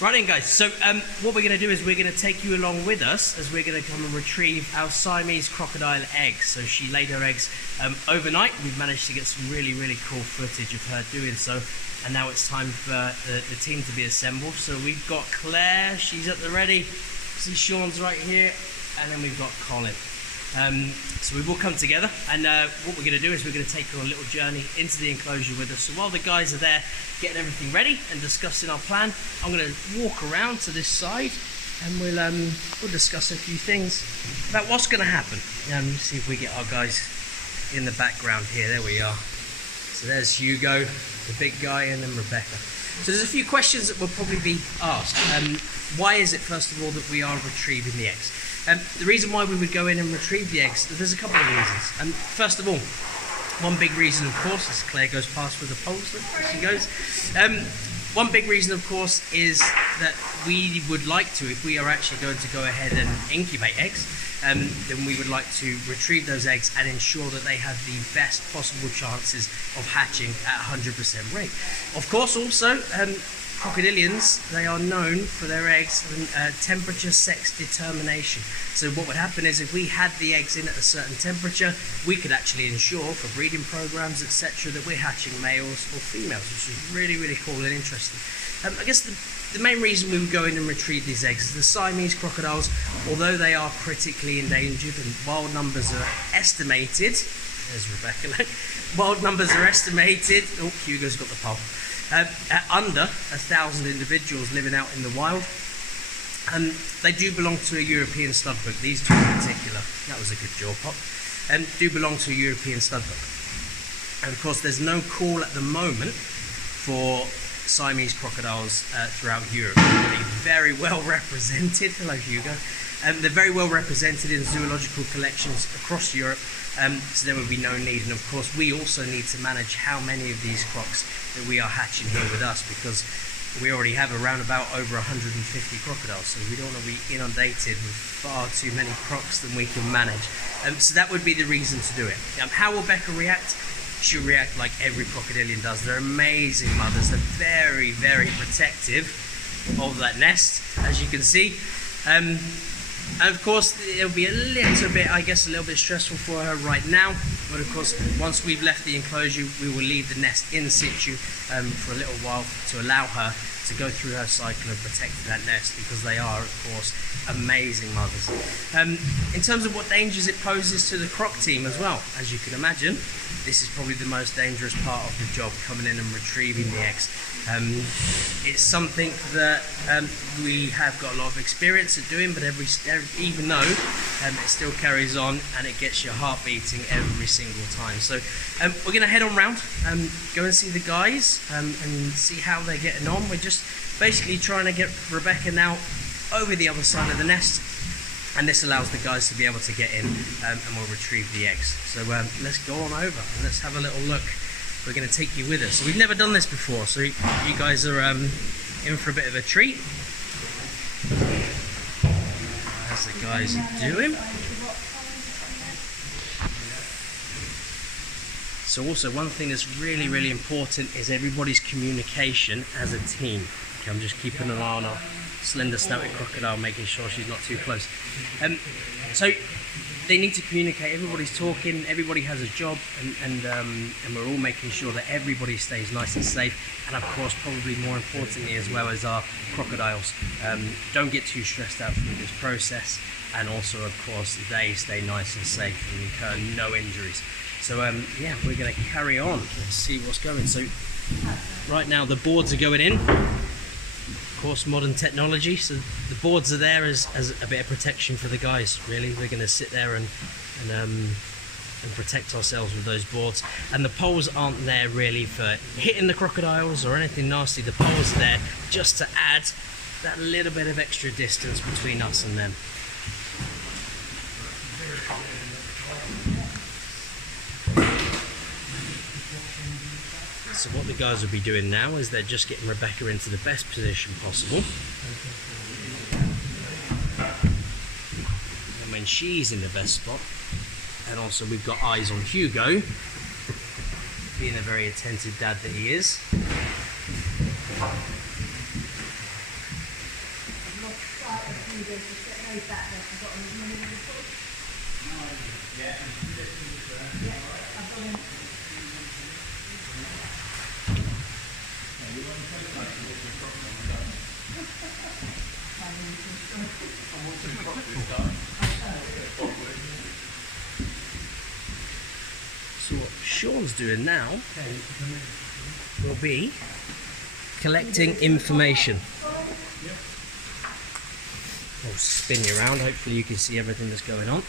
Right then, guys, so what we're going to do is we're going to take you along with us as we're going to come and retrieve our Siamese crocodile eggs. So she laid her eggs overnight. We've managed to get some really, really cool footage of her doing so. And now it's time for the team to be assembled. So we've got Claire, she's at the ready. See, Sean's right here. And then we've got Colin. So we will come together, and what we're going to do is we're going to take you on a little journey into the enclosure with us. So while the guys are there getting everything ready and discussing our plan, I'm going to walk around to this side and we'll discuss a few things about what's going to happen. See if we get our guys in the background here. There we are. So there's Hugo, the big guy, and then Rebecca. So there's a few questions that will probably be asked. Why is it, first of all, that we are retrieving the eggs? The reason why we would go in and retrieve the eggs, there's a couple of reasons. First of all, one big reason, of course, as Claire goes past with the poles, there she goes. One big reason, of course, is that we would like to, if we are actually going to go ahead and incubate eggs, then we would like to retrieve those eggs and ensure that they have the best possible chances of hatching at 100% rate. Of course, also, crocodilians, they are known for their eggs and temperature sex determination. So what would happen is if we had the eggs in at a certain temperature, we could actually ensure for breeding programs, etc., that we're hatching males or females, which is really, really cool and interesting. I guess the main reason we would go in and retrieve these eggs is the Siamese crocodiles, although they are critically endangered and wild numbers are estimated, there's Rebecca, wild numbers are estimated, oh, Hugo's got the pole, at under 1,000 individuals living out in the wild. And they do belong to a European studbook, these two in particular. That was a good jaw pop. And do belong to a European studbook. And of course, there's no call at the moment for Siamese crocodiles throughout Europe. They're very well represented. Hello, Hugo. They're very well represented in zoological collections across Europe. So there would be no need. And of course, we also need to manage how many of these crocs that we are hatching here with us, because we already have around about over 150 crocodiles, so we don't want to be inundated with far too many crocs than we can manage. So that would be the reason to do it. How will Becca react? She'll react like every crocodilian does. They're amazing mothers. They're very, very protective of that nest, as you can see. And of course, it'll be a little bit, I guess, a little bit stressful for her right now. But of course, once we've left the enclosure, we will leave the nest in situ for a little while to allow her to go through her cycle of protecting that nest, because they are, of course, amazing mothers. In terms of what dangers it poses to the croc team as well, as you can imagine, this is probably the most dangerous part of the job, coming in and retrieving the eggs. It's something that we have got a lot of experience at doing, but even though it still carries on and it gets your heart beating every single time. So we're going to head on round, go and see the guys and see how they're getting on. We're just basically trying to get Rebecca now over the other side of the nest, and this allows the guys to be able to get in and we'll retrieve the eggs. So let's go on over and let's have a little look. We're going to take you with us. So we've never done this before, so you guys are in for a bit of a treat. As the guys are doing. So also one thing that's really, really important is everybody's communication as a team. Okay, I'm just keeping an eye on our slender snouted crocodile, making sure she's not too close. So they need to communicate, everybody's talking, everybody has a job, and we're all making sure that everybody stays nice and safe, and of course, probably more importantly as well as our crocodiles, don't get too stressed out through this process, and also of course they stay nice and safe and incur no injuries. So yeah, we're going to carry on, let's see what's going. So right now the boards are going in. Of course, modern technology, so the boards are there as a bit of protection for the guys. Really, we're going to sit there and protect ourselves with those boards. And the poles aren't there really for hitting the crocodiles or anything nasty. The poles are there just to add that little bit of extra distance between us and them. So what the guys will be doing now is they're just getting Rebecca into the best position possible. And when she's in the best spot, and also we've got eyes on Hugo, being a very attentive dad that he is. So what Sean's doing now will be collecting information. I'll spin you around, hopefully you can see everything that's going on.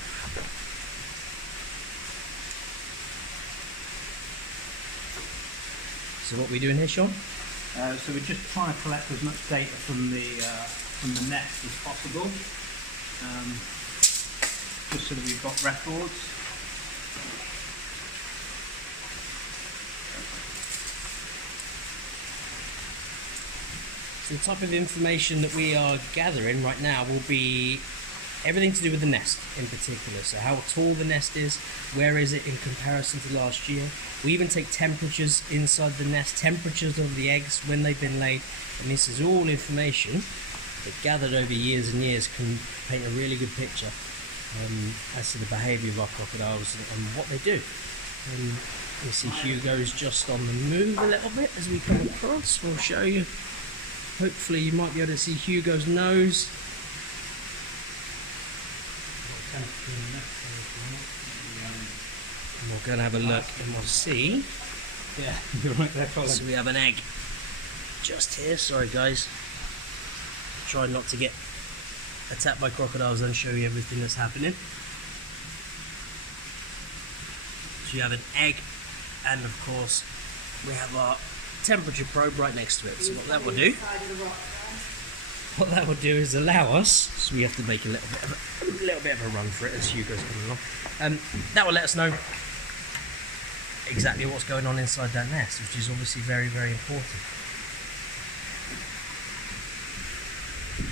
So what are we doing here, Sean? So we're just trying to collect as much data from the nest as possible, just so that we've got records. So the type of information that we are gathering right now will be everything to do with the nest in particular. So how tall the nest is, where is it in comparison to last year. We even take temperatures inside the nest, temperatures of the eggs when they've been laid, and this is all information that gathered over years and years can paint a really good picture as to the behaviour of our crocodiles and what they do. You see Hugo's just on the move a little bit as we come across. We'll show you. Hopefully you might be able to see Hugo's nose. And we're going to have a look and we'll see. Yeah, you're right there, Colin. So we have an egg just here. Sorry guys. Try not to get attacked by crocodiles and show you everything that's happening. So you have an egg, and of course we have our temperature probe right next to it. So what that will do is allow us, so we have to make a little bit of a run for it as Hugo's coming along. That will let us know exactly what's going on inside that nest, which is obviously very, very important.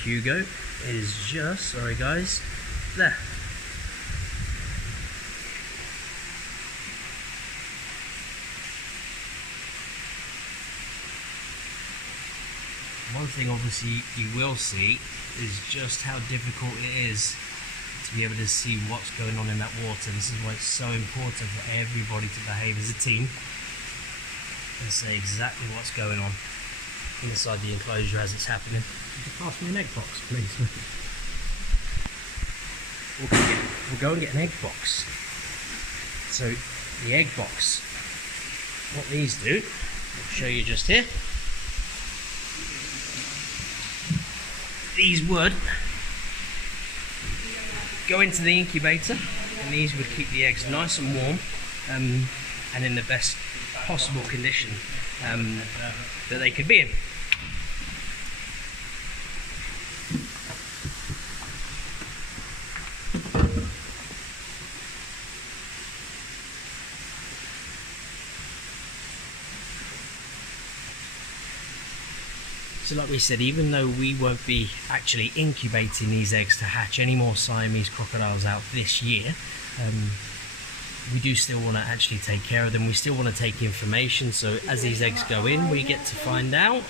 Hugo is just, sorry guys, there. One thing obviously you will see is just how difficult it is to be able to see what's going on in that water. This is why it's so important for everybody to behave as a team and say exactly what's going on inside the enclosure as it's happening. Could you pass me an egg box, please? We'll go and get an egg box. So the egg box, what these do, I'll show you just here. These would go into the incubator, and these would keep the eggs nice and warm and in the best possible condition that they could be in. So like we said, even though we won't be actually incubating these eggs to hatch any more Siamese crocodiles out this year, we do still want to actually take care of them. We still want to take information, so as these eggs go in, we get to find out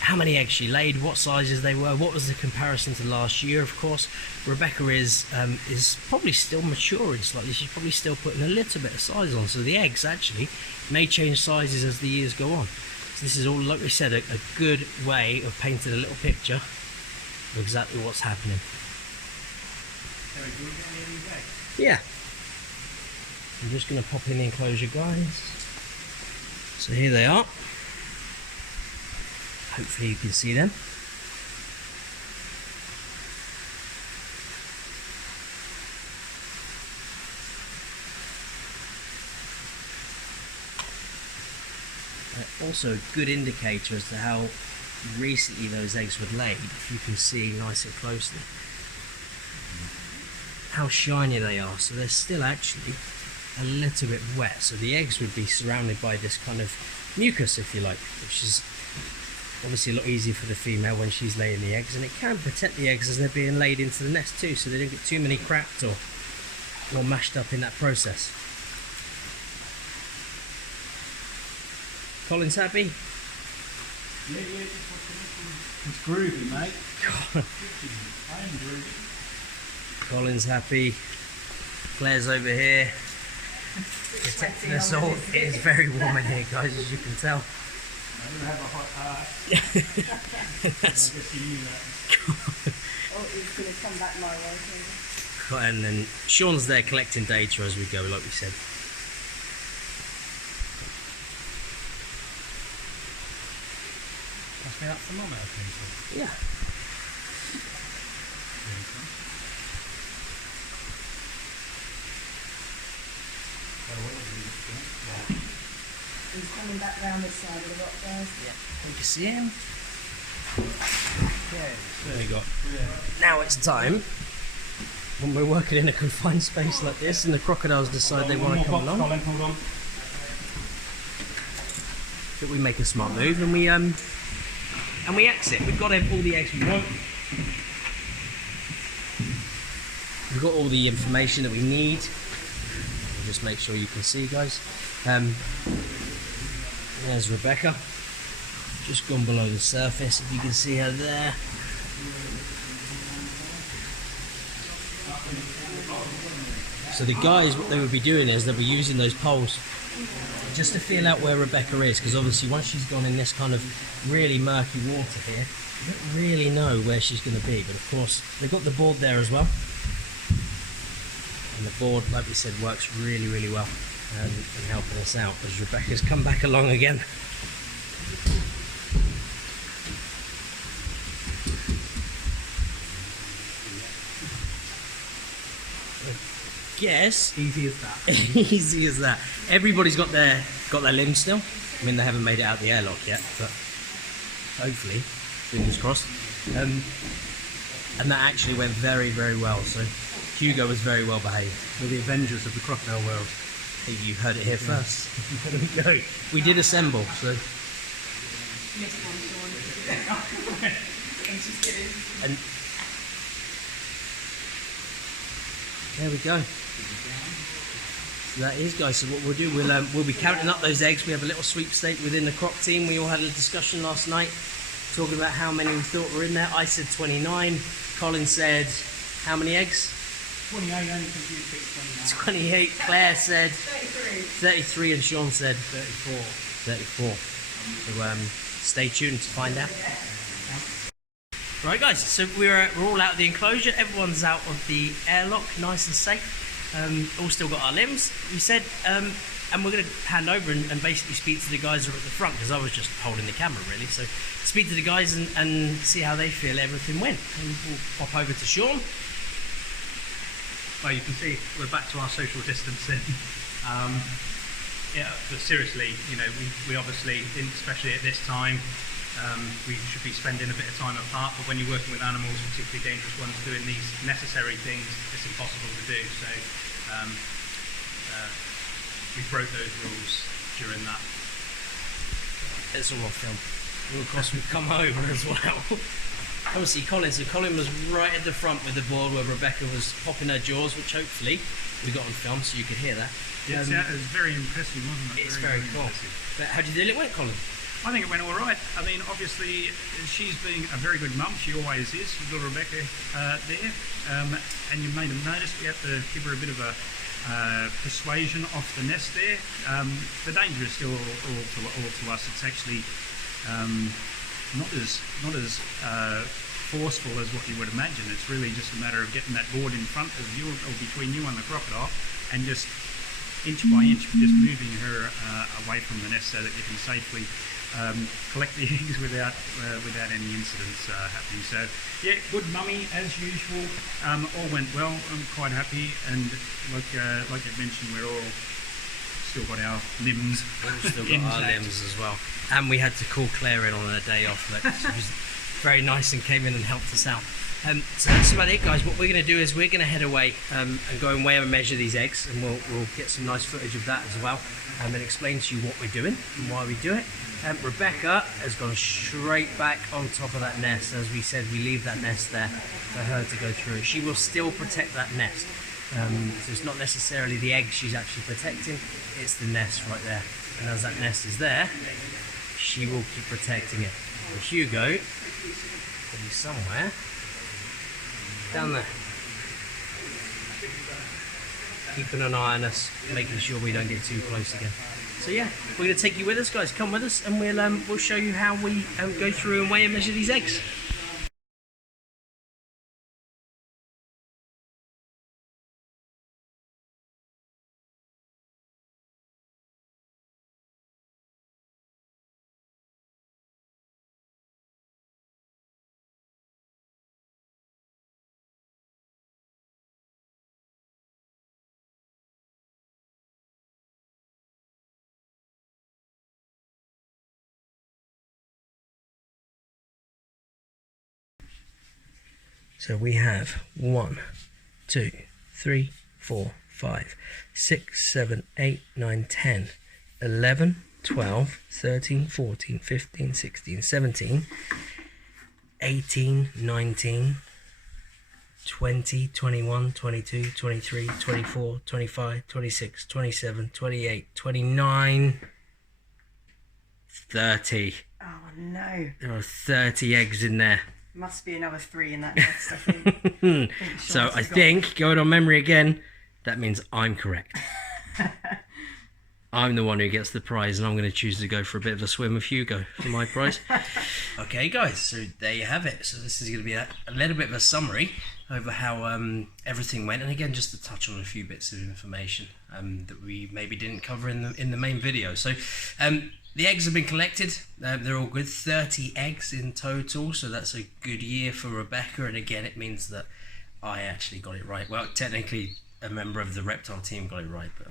how many eggs she laid, what sizes they were, what was the comparison to last year. Of course, Rebecca is probably still maturing slightly. She's probably still putting a little bit of size on, so the eggs actually may change sizes as the years go on. So this is all, like we said, a good way of painting a little picture of exactly what's happening. Yeah. I'm just going to pop in the enclosure, guys. So here they are. Hopefully you can see them. Also a good indicator as to how recently those eggs were laid, if you can see nice and closely how shiny they are. So they're still actually a little bit wet, so the eggs would be surrounded by this kind of mucus, if you like, which is obviously a lot easier for the female when she's laying the eggs, and it can protect the eggs as they're being laid into the nest too, so they don't get too many cracked or mashed up in that process. Colin's happy? It's groovy, mate. I am groovy. Colin's happy. Claire's over here protecting us all. It is very warm in here, guys, as you can tell. I don't have a hot heart. I That's guess you knew that. Oh, it's going to come back my way. and then Sean's there collecting data as we go, like we said. Must be that thermometer thing. Yeah. He's coming back round this side of the rock, guys. Yeah. You can see him. Yeah, There we go. Now it's time, when we're working in a confined space like this and the crocodiles decide they want to come along, Colin, hold on. that we make a smart move and we exit. We've got all the eggs we want. We've got all the information that we need. I'll just make sure you can see, guys. There's Rebecca, just gone below the surface, if you can see her there. So the guys, what they would be doing is they'll be using those poles just to feel out where Rebecca is, because obviously once she's gone in this kind of really murky water here, you don't really know where she's going to be. But of course, they've got the board there as well. And the board, like we said, works really, really well in helping us out as Rebecca's come back along again. Yes, Easy as that. easy as that. Everybody's got their limbs still. I mean, they haven't made it out the airlock yet, but hopefully, fingers crossed. And that actually went very, very well. So Hugo was very well behaved. We're the Avengers of the crocodile world. I think you heard it here first. There we go. We did assemble, so. And there we go. So that is, guys. So what we'll do, we'll be counting up those eggs. We have a little sweepstake within the croc team. We all had a discussion last night, talking about how many we thought were in there. I said 29. Colin said, how many eggs? 28, only because you picked 29. 28. Claire said 33. 33, and Sean said 34. 34. So stay tuned to find out. Right, guys, so we're all out of the enclosure. Everyone's out of the airlock, nice and safe. All still got our limbs, we said, and we're going to hand over and basically speak to the guys who are at the front, because I was just holding the camera really. So speak to the guys and see how they feel everything went. And we'll pop over to Sean. Well, you can see we're back to our social distancing. Yeah, but seriously, you know, we obviously, especially at this time, we should be spending a bit of time apart, but when you're working with animals, particularly dangerous ones, doing these necessary things, it's impossible to do. So we broke those rules during that. It's all on film. And of course, we've come over as well. Obviously, Colin. So Colin was right at the front with the board where Rebecca was popping her jaws, which hopefully we got on film so you could hear that. It was very impressive, wasn't it? It's very cool. Impressive. But how did you feel it went, Colin? I think it went all right. I mean, obviously, she's being a very good mum. She always is. Little Rebecca there. And you made them notice we have to give her a bit of a persuasion off the nest there. The danger is still all to us. It's actually not as forceful as what you would imagine. It's really just a matter of getting that board in front of you or between you and the crocodile, and just inch by inch, just moving her away from the nest so that you can safely collect the eggs without any incidents happening. So yeah, good mummy as usual. All went well. I'm quite happy, and like I mentioned, we're all still got our limbs. We've still got our limbs as well. And we had to call Claire in on her day off. Like, she was very nice and came in and helped us out. So that's about it, guys. What we're going to do is we're going to head away and go and weigh and measure these eggs, and we'll get some nice footage of that as well, and explain to you what we're doing and why we do it. Rebecca has gone straight back on top of that nest. As we said, we leave that nest there for her to go through. She will still protect that nest. So it's not necessarily the egg she's actually protecting, it's the nest right there. And as that nest is there, she will keep protecting it. And Hugo will be somewhere down there, keeping an eye on us, making sure we don't get too close again. So yeah, we're going to take you with us, guys. Come with us, and we'll show you how we go through and weigh and measure these eggs. So we have 1, 2, 3, 4, 5, 6, 7, 8, 9, 10, 11, 12, 13, 14, 15, 16, 17, 18, 19, 20, 21, 22, 23, 24, 25, 26, 27, 28, 29, 30. Oh no. There are 30 eggs in there. Must be another 3 in that nest, I think. So I think, going on memory again, that means I'm correct. I'm the one who gets the prize, and I'm going to choose to go for a bit of a swim with Hugo for my prize. Okay, guys, so there you have it. So this is going to be a little bit of a summary over how everything went, and again, just to touch on a few bits of information that we maybe didn't cover in the main video. So the eggs have been collected. They're all good. 30 eggs in total, so that's a good year for Rebecca. And again, it means that I actually got it right. Well, technically, a member of the reptile team got it right, but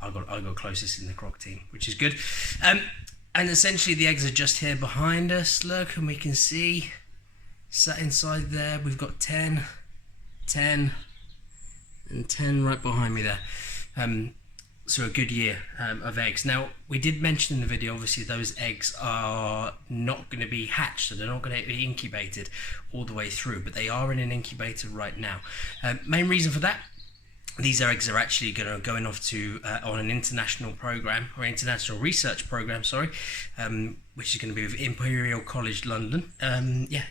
I got closest in the croc team, which is good. And essentially, the eggs are just here behind us. Look, and we can see sat inside there. We've got 10, 10, and 10 right behind me there. So a good year of eggs. Now, we did mention in the video, obviously, those eggs are not going to be hatched, so they're not going to be incubated all the way through, but they are in an incubator right now. Main reason for that, these eggs are actually going off to on an international program, or international research program, sorry, which is going to be with Imperial College London,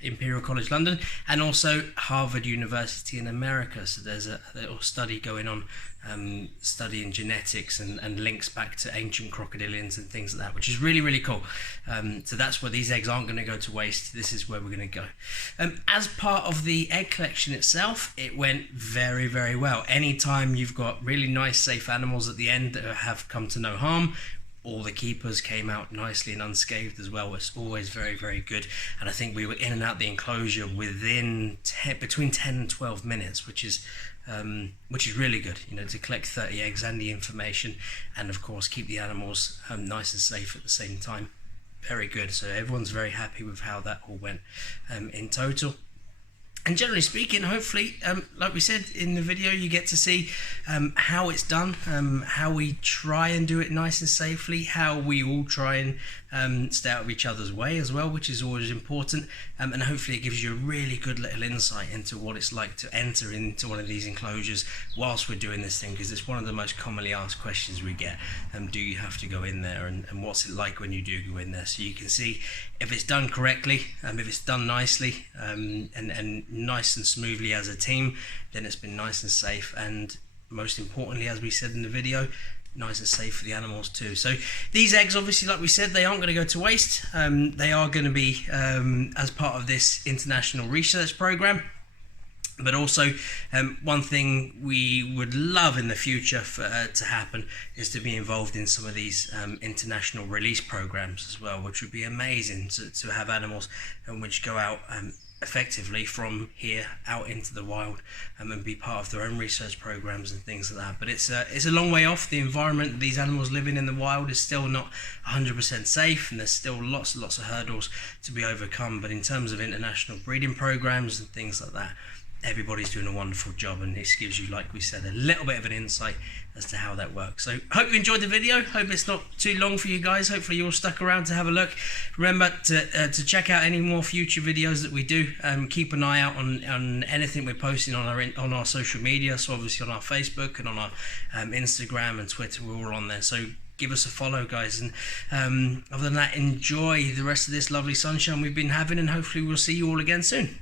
Imperial College London, and also Harvard University in America. So there's a little study going on, studying genetics and links back to ancient crocodilians and things like that, which is really, really cool. So that's where these eggs aren't going to go to waste. This is where we're going to go. As part of the egg collection itself, it went very, very well. Anytime you've got really nice, safe animals at the end that have come to no harm, all the keepers came out nicely and unscathed as well. It's always very, very good. And I think we were in and out the enclosure within between 10 and 12 minutes, which is really good, to collect 30 eggs and the information, and of course keep the animals nice and safe at the same time. Very good. So everyone's very happy with how that all went in total. And generally speaking, hopefully, like we said in the video, you get to see how it's done, how we try and do it nice and safely, how we all try and stay out of each other's way as well, which is always important. And hopefully it gives you a really good little insight into what it's like to enter into one of these enclosures whilst we're doing this thing, because it's one of the most commonly asked questions we get. Do you have to go in there, and what's it like when you do go in there? So you can see if it's done correctly, if it's done nicely, and nice and smoothly as a team, then it's been nice and safe, and most importantly, as we said in the video, nice and safe for the animals too. So these eggs, obviously, like we said, they aren't going to go to waste. They are going to be as part of this international research program. But also, one thing we would love in the future to happen is to be involved in some of these international release programs as well, which would be amazing to have animals which go out effectively from here out into the wild and be part of their own research programs and things like that. But it's a long way off. The environment that these animals living in the wild is still not 100% safe, and there's still lots and lots of hurdles to be overcome. But in terms of international breeding programs and things like that, everybody's doing a wonderful job, and this gives you, like we said, a little bit of an insight as to how that works. So hope you enjoyed the video. Hope it's not too long for you guys. Hopefully you all stuck around to have a look. Remember to check out any more future videos that we do. Keep an eye out on anything we're posting on our social media. So obviously on our Facebook and on our Instagram and Twitter, we're all on there. So give us a follow, guys. And other than that, enjoy the rest of this lovely sunshine we've been having, and hopefully we'll see you all again soon.